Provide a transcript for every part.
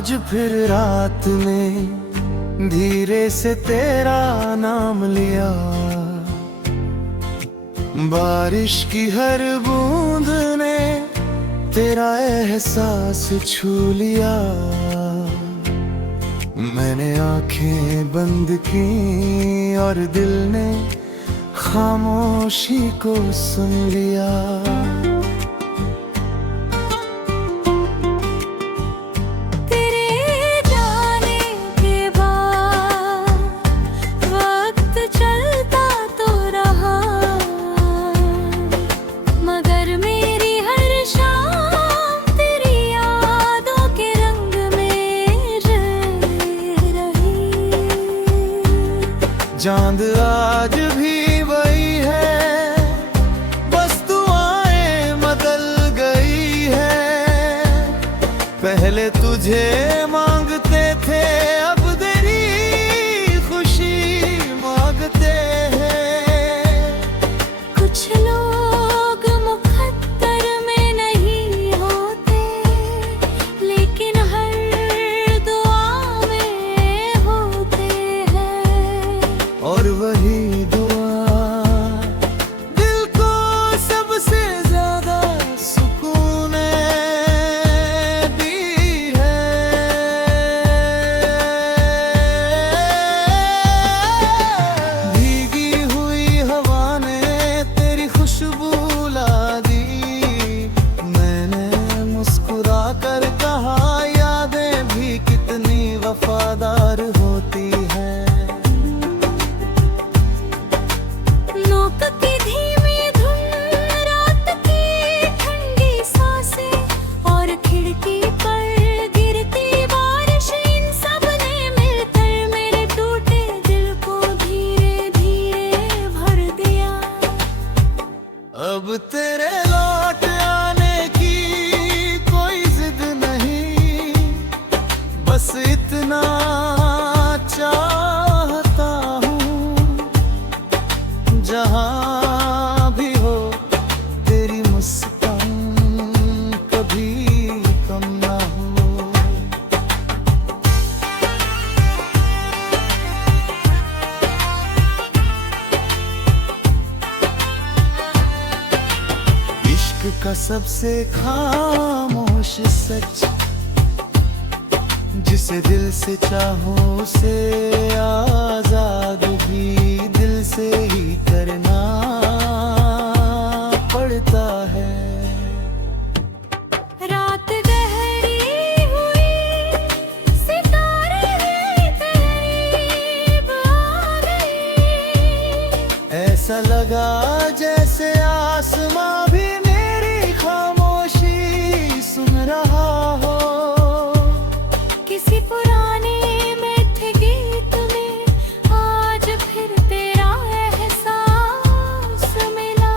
आज फिर रात में धीरे से तेरा नाम लिया, बारिश की हर बूंद ने तेरा एहसास छू लिया। मैंने आंखें बंद की और दिल ने खामोशी को सुन लिया। चांद आज भी वही है, बस दुआएं बदल गई है। पहले तुझे मांगते थे, अब तेरी खुशी मांगते हैं। कुछ लोग मुकद्दर में नहीं होते, लेकिन हर दुआ में होते हैं। और वही दुआ दिल को सबसे ज्यादा सुकून दी है। भीगी हुई हवा ने तेरी खुशबू ला दी। मैंने मुस्कुरा कर कहा, यादें भी कितनी वफादार होती है। की धीमी धुन, रात की ठंडी सांसें और खिड़की पर गिरती बारिश, इन सब ने मिलकर मेरे टूटे दिल को धीरे धीरे भर दिया। अब तेरे लौट आने की कोई जिद नहीं, बस इतना चाहता हूँ, जहाँ भी हो तेरी मुस्कान कभी कम ना हो। इश्क का सबसे खामोश सच, जिसे दिल से चाहो उसे आजाद भी दिल से ही करना पड़ता है। रात गहरी हुई, सितारे करीब आ गए। ऐसा लगा जैसे आसमां भी मेरी खामोशी सुन रहा हो। किसी पुराने मीठे गीत में आज फिर तेरा एहसास मिला।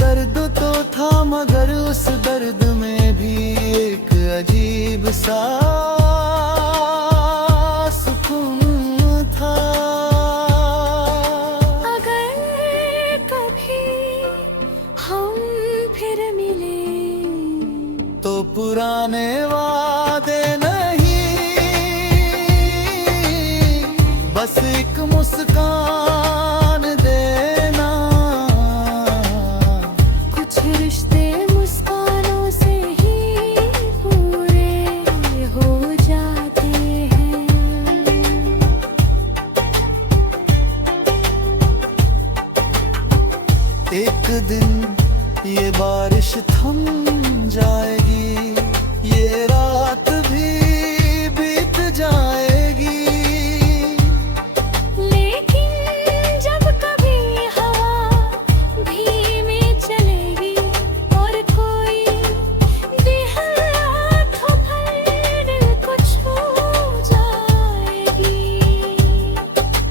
दर्द तो था मगर उस दर्द में भी एक अजीब सा सुकून था। अगर कभी हम फिर मिले तो पुराने वादे नहीं, बस एक मुस्कान देना। कुछ रिश्ते मुस्कानों से ही पूरे हो जाते हैं। एक दिन ये बारिश थम जाएगी, ये रात भी बीत जाएगी। लेकिन जब कभी हवा धीमी चलेगी और कोई दिल आँखों पर दिल को छू जाएगी,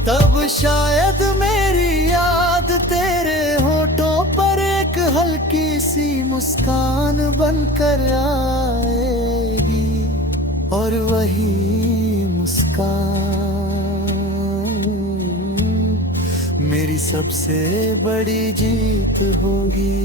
तब शायद मेरी याद तेरे होठों पर एक हल्की सी मुस्कान बनकर आएगी। और वही मुस्कान मेरी सबसे बड़ी जीत होगी।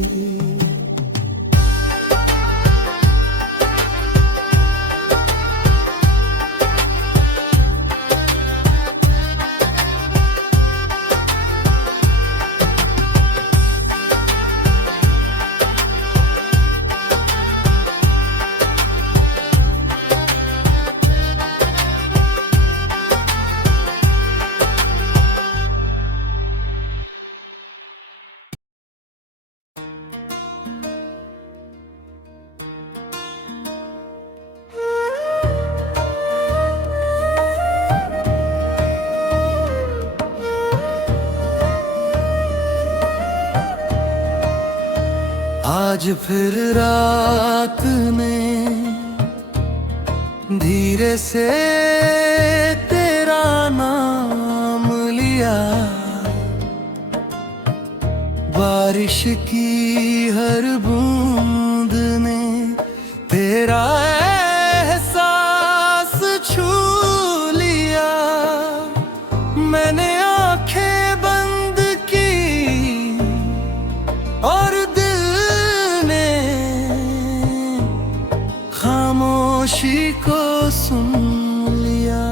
आज फिर रात ने धीरे से तेरा नाम लिया। बारिश की हर बूंद ने तेरा एहसास छू लिया। मैंने आंखें बंद की और दिल ने खामोशी को सुन लिया।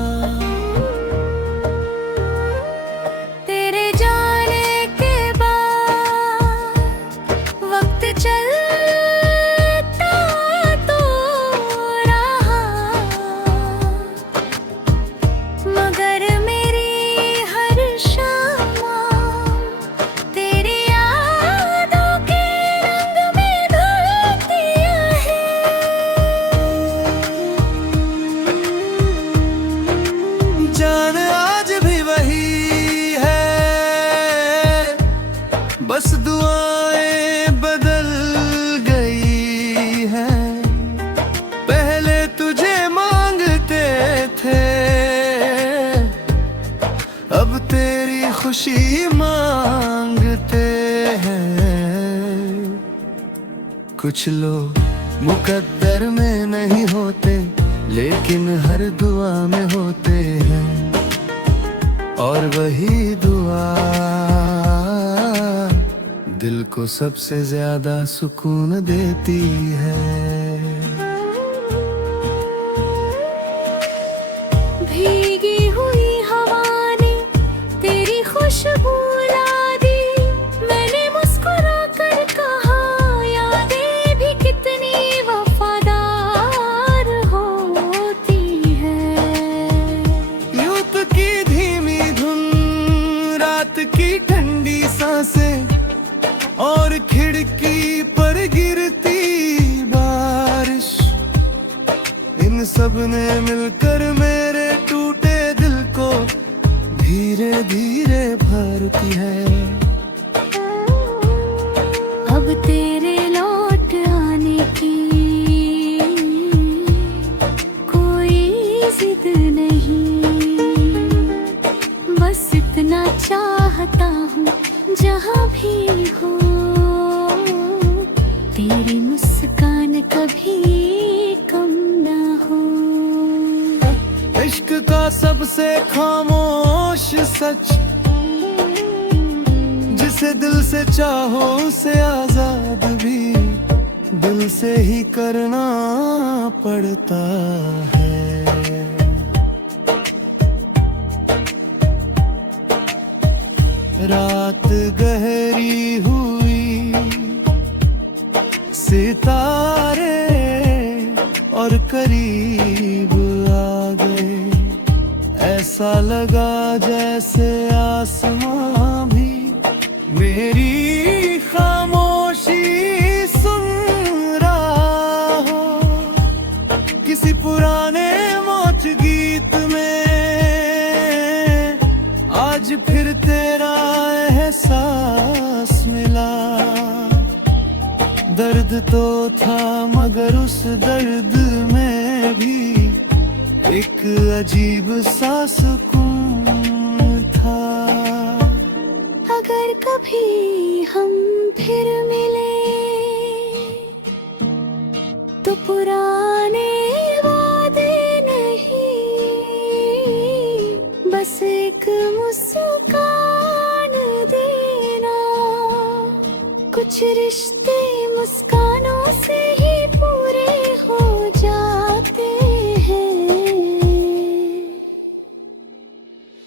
तेरे जाने के बाद वक्त चलता तो रहा, मगर मेरी हर शाम तेरी यादों के रंग में ढलती है। जान आज भी वही है, बस दुआएं बदल गई हैं। पहले तुझे मांगते थे, अब तेरी खुशी मांगते हैं। कुछ लोग मुकद्दर में नहीं होते, लेकिन हर दुआ में होते हैं। और वही दुआ दिल को सबसे ज्यादा सुकून देती है। भीगी हुई हवा ने तेरी खुशबू ला दी। मैंने मुस्कुरा कर कहा, यादें भी कितनी वफादार होती हैं। यूथ की धीमी धुन, रात की ठंडी सांसें और खिड़की पर गिरती बारिश, इन सब ने मिलकर मेरे टूटे दिल को धीरे धीरे भरती है। अब तेरे लौट आने की कोई जिद नहीं, बस इतना चाहता हूँ जहाँ भी हो तेरी मुस्कान कभी कम ना हो। इश्क का सबसे खामोश सच, जिसे दिल से चाहो उसे आजाद भी दिल से ही करना पड़ता है। रात गहरी हुई, सितारे और करीब आ गए। ऐसा लगा जैसे आसमां भी मेरी खामोशी सुन रहा हो। किसी पुराने मौज गीत में आज फिर तेरा एहसास मिला। दर्द तो था मगर उस दर्द में भी एक अजीब सा सुकून था। अगर कभी हम फिर मिले तो पुराने वादे नहीं, बस एक मुस्कान देना। कुछ रिश्ते मुस्कानों से ही पूरे हो जाते हैं।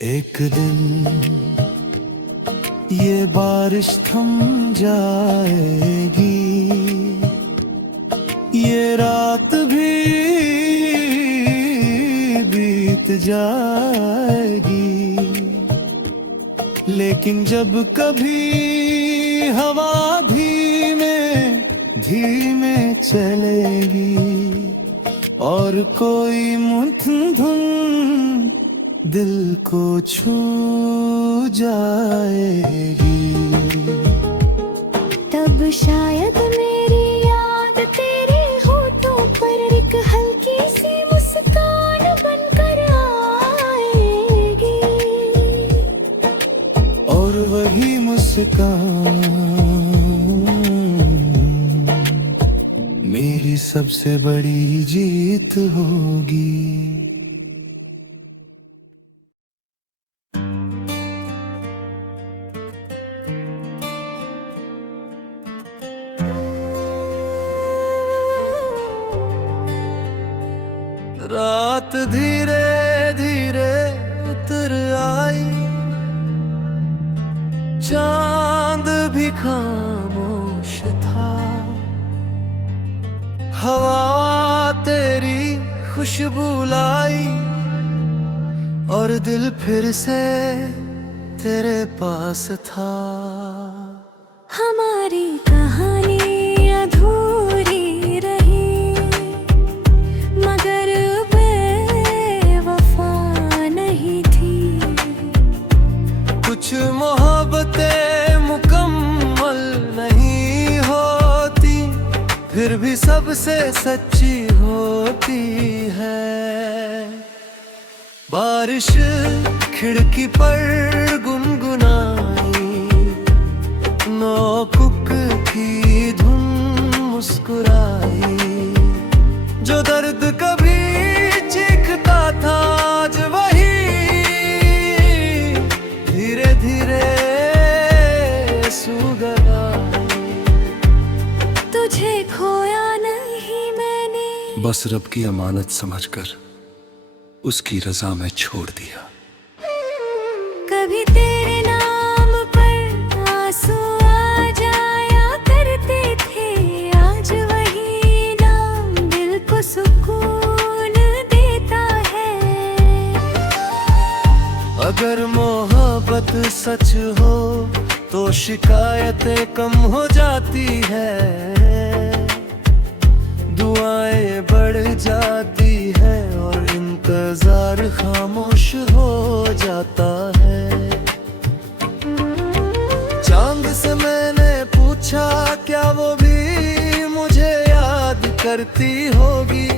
एक दिन ये बारिश थम जाएगी, ये रात भी बीत जाएगी। लेकिन जब कभी हवा धीमे धीमे चलेगी और कोई धुन दिल को छू जाएगी, तब शायद मेरी और वही मुस्कान मेरी सबसे बड़ी जीत होगी। रात धीरे धीरे उतर आई, चांद भी खामोश था। हवा तेरी खुशबू लाई और दिल फिर से तेरे पास था। हमारी कहानी अधूरी रही, मगर बेवफा नहीं थी। कुछ मोहब्बतें मुकम्मल नहीं होती, फिर भी सबसे सच्ची होती है। बारिश खिड़की पर गुनगुनाई, नौकुक की धुन मुस्कुराई। जो दर्द कभी चीखता था आज वही धीरे धीरे सू गया। तुझे खोया नहीं मैंने, बस रब की अमानत समझकर उसकी रजा में छोड़ दिया। कभी तेरे नाम पर आंसू आ जाया करते थे, आज वही नाम दिल को सुकून देता है। अगर मोहब्बत सच हो तो शिकायतें कम हो जाती है, दुआएं बढ़ जाती है और इंतजार खामोश हो जाता है। चांद से मैंने पूछा क्या वो भी मुझे याद करती होगी।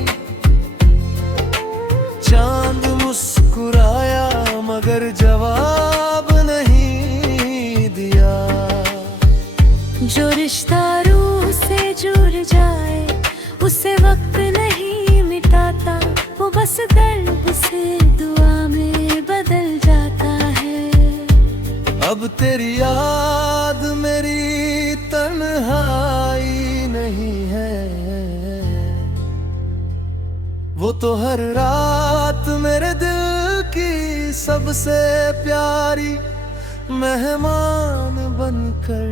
चांद मुस्कुराया मगर जवाब नहीं दिया। जो रिश्ता रूह से जुड़ जाए उसे वक्त नहीं मिटाता, वो बस दर्द से दुआ में बदल जाता है। अब तेरी याद मेरी तन्हाई नहीं है, वो तो हर रात मेरे दिल की सबसे प्यारी मेहमान बनकर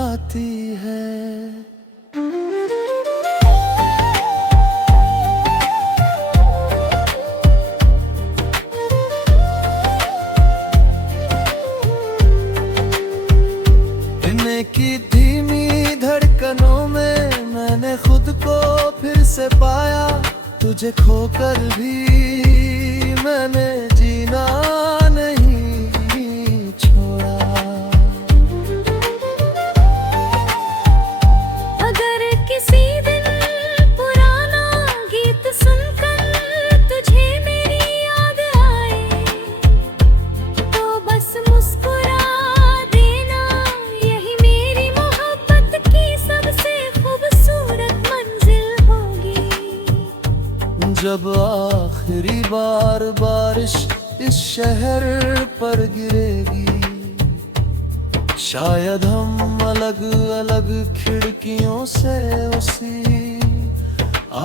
आती है। की धीमी धड़कनों में मैंने खुद को फिर से पाया। तुझे खोकर भी मैंने जीना नहीं छोड़ा। अगर किसी दिन पुराना गीत सुनकर तुझे मेरी याद आए तो बस मुस्कुरा देना, यही मेरी मोहब्बत की सबसे खूबसूरत मंजिल होगी। जब आखिरी बार बारिश इस शहर पर गिरेगी, शायद हम अलग अलग खिड़कियों से उसी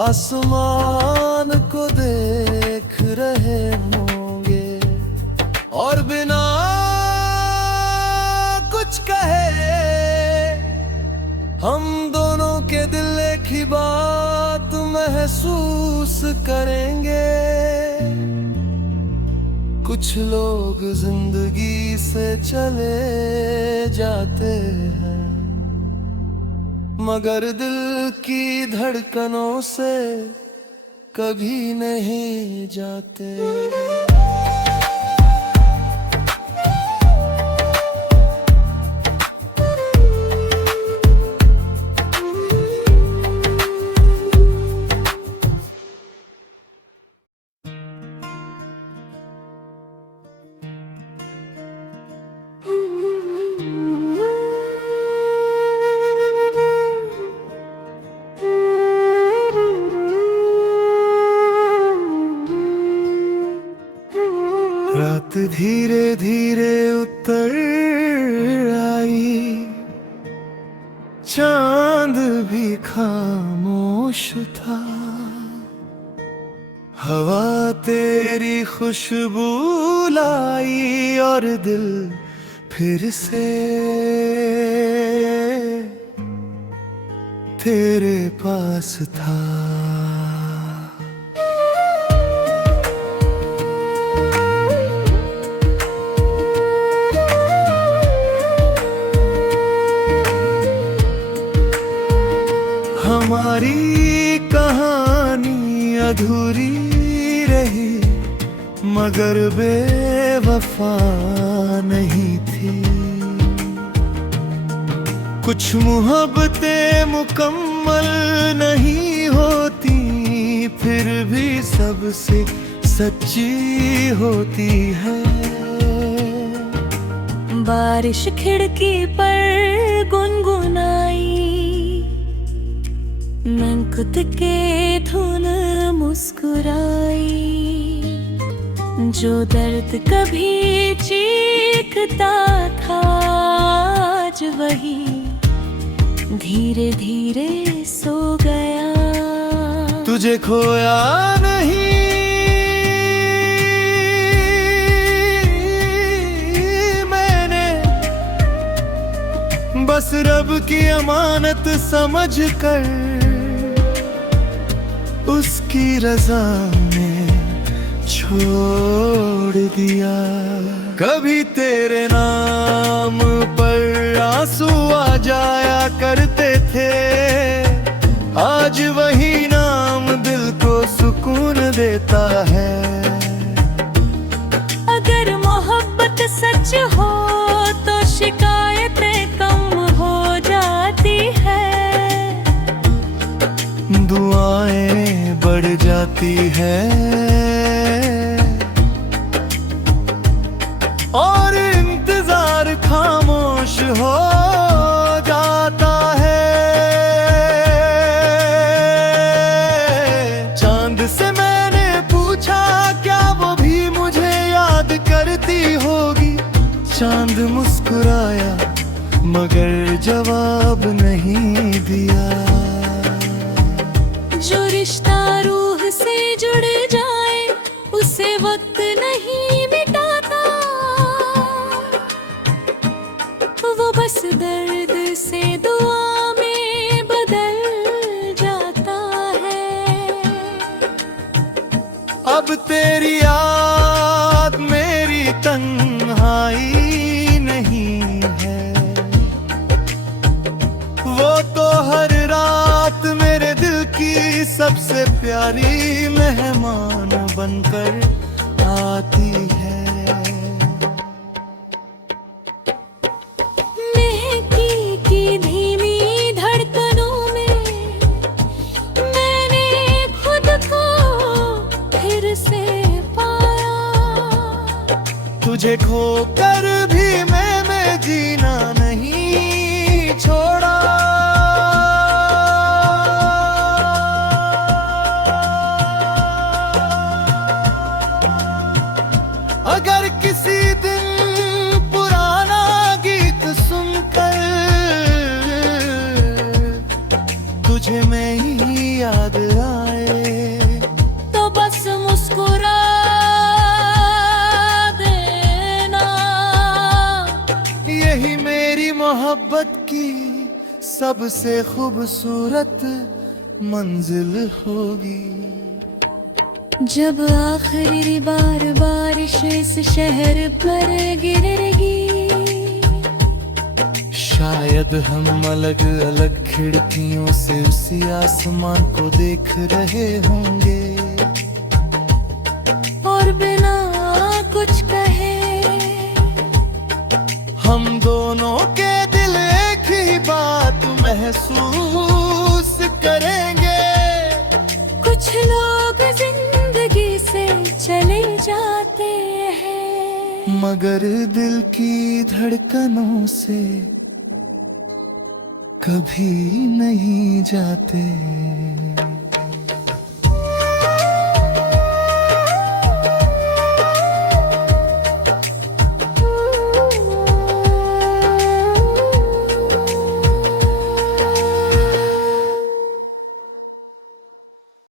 आसमान को देख रहे होंगे और बिना कुछ कहे हम दोनों के दिल एक ही बात महसूस करेंगे। कुछ लोग जिंदगी से चले जाते हैं मगर दिल की धड़कनों से कभी नहीं जाते। खामोश था। हवा तेरी खुशबू लाई और दिल फिर से तेरे पास था। हमारी कहानी अधूरी रही मगर बेवफा नहीं थी। कुछ मोहब्बतें मुकम्मल नहीं होती फिर भी सबसे सच्ची होती है। बारिश खिड़की पर गुनगुनाई, मैं खुद के धुन मुस्कुराई। जो दर्द कभी चीखता था आज वही धीरे धीरे सो गया। तुझे खोया नहीं मैंने, बस रब की अमानत समझ कर उसकी रज़ा में छोड़ दिया। कभी तेरे नाम पर आंसू आ जाया करते थे, आज वही नाम दिल को सुकून देता है। अगर मोहब्बत सच हो तो शिकायतें कम हो जाती है, दुआएं बढ़ जाती है और इंतजार खामोश हो जाता है। चांद से मैंने पूछा क्या वो भी मुझे याद करती होगी। चांद मुस्कुराया मगर जवाब नहीं दिया। जो रिश्ता रूह से जुड़ जाए उसे वक्त नहीं मिटाता, वो बस दर्द से दुआ में बदल जाता है। अब तेरी याद मेरी तन्हाई नहीं है, वो तो हर रात मेरे दिल की सबसे प्यारी मेहमान बनकर आती है। महकी की धीमी धड़कनों में मैंने खुद को फिर से पाया। तुझे खोकर भी मैं जीना नहीं छोड़ा। अगर किसी दिन पुराना गीत सुनकर तुझे मैं ही याद आए तो बस मुस्कुरा देना। यही मेरी मोहब्बत की सबसे खूबसूरत मंजिल होगी। जब आखिरी बार बारिश इस शहर पर गिरेगी, शायद हम अलग अलग खिड़कियों से उसी आसमान को देख रहे होंगे और बिना कुछ कहे हम दोनों के दिल एक ही बात महसूस करेंगे। कुछ लोग जिंदगी से चले जाते हैं मगर दिल की धड़कनों से कभी नहीं जाते।